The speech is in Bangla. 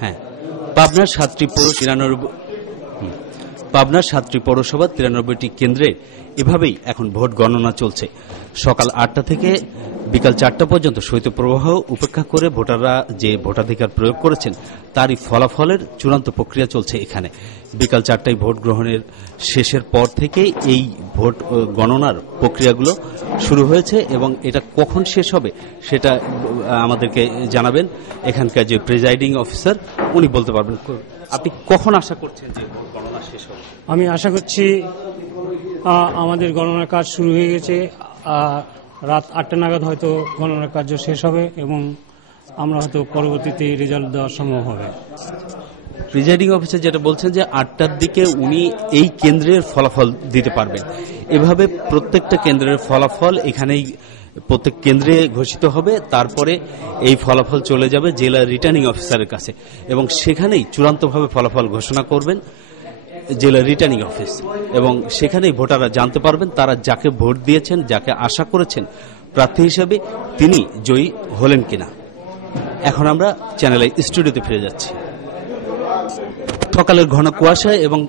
হ্যাঁ, পাবনার 7টি পৌরসভা 93টি কেন্দ্রে এভাবেই এখন ভোট গণনা চলছে। সকাল 8টা থেকে বিকাল 4টা পর্যন্ত শৈত্যপ্রবাহ উপেক্ষা করে ভোটাররা যে ভোটাধিকার প্রয়োগ করেছেন তারই ফলাফলের চূড়ান্ত প্রক্রিয়া চলছে এখানে। বিকাল 4টায় ভোট গ্রহণের শেষের পর থেকে এই ভোট গণনার প্রক্রিয়াগুলো শুরু হয়েছে এবং এটা কখন শেষ হবে সেটা আমাদেরকে জানাবেন এখানকার যে প্রিজাইডিং অফিসার, উনি বলতে পারবেন। আপনি কখন আশা করছেন যে ভোট গণনা শেষ হবে? আমি আশা করছি আমাদের গণনার কাজ শুরু হয়ে গেছে, রাত 8টা নাগাদ হয়তো গণনার কার্য শেষ হবে এবং আমরা হয়তো পরবর্তীতে রেজাল্ট দেওয়া সম্ভব হবে। প্রিজাইডিং অফিসার যেটা বলছেন যে 8টার দিকে উনি এই কেন্দ্রের ফলাফল দিতে পারবেন। এভাবে প্রত্যেকটা কেন্দ্রের ফলাফল এখানেই প্রত্যেক কেন্দ্রে ঘোষিত হবে, তারপরে এই ফলাফল চলে যাবে জেলা রিটার্নিং অফিসারের কাছে এবং সেখানেই চূড়ান্তভাবে ফলাফল ঘোষণা করবেন জেলা রিটার্নিং অফিস এবং সেখানেই ভোটাররা জানতে পারবেন তারা যাকে ভোট দিয়েছেন, যাকে আশা করেছেন প্রার্থী হিসেবে, তিনি জয়ী হলেন কিনা। এখন আমরা চ্যানেল আই স্টুডিওতে ফিরে যাচ্ছি। সকালের ঘন কুয়াশা এবং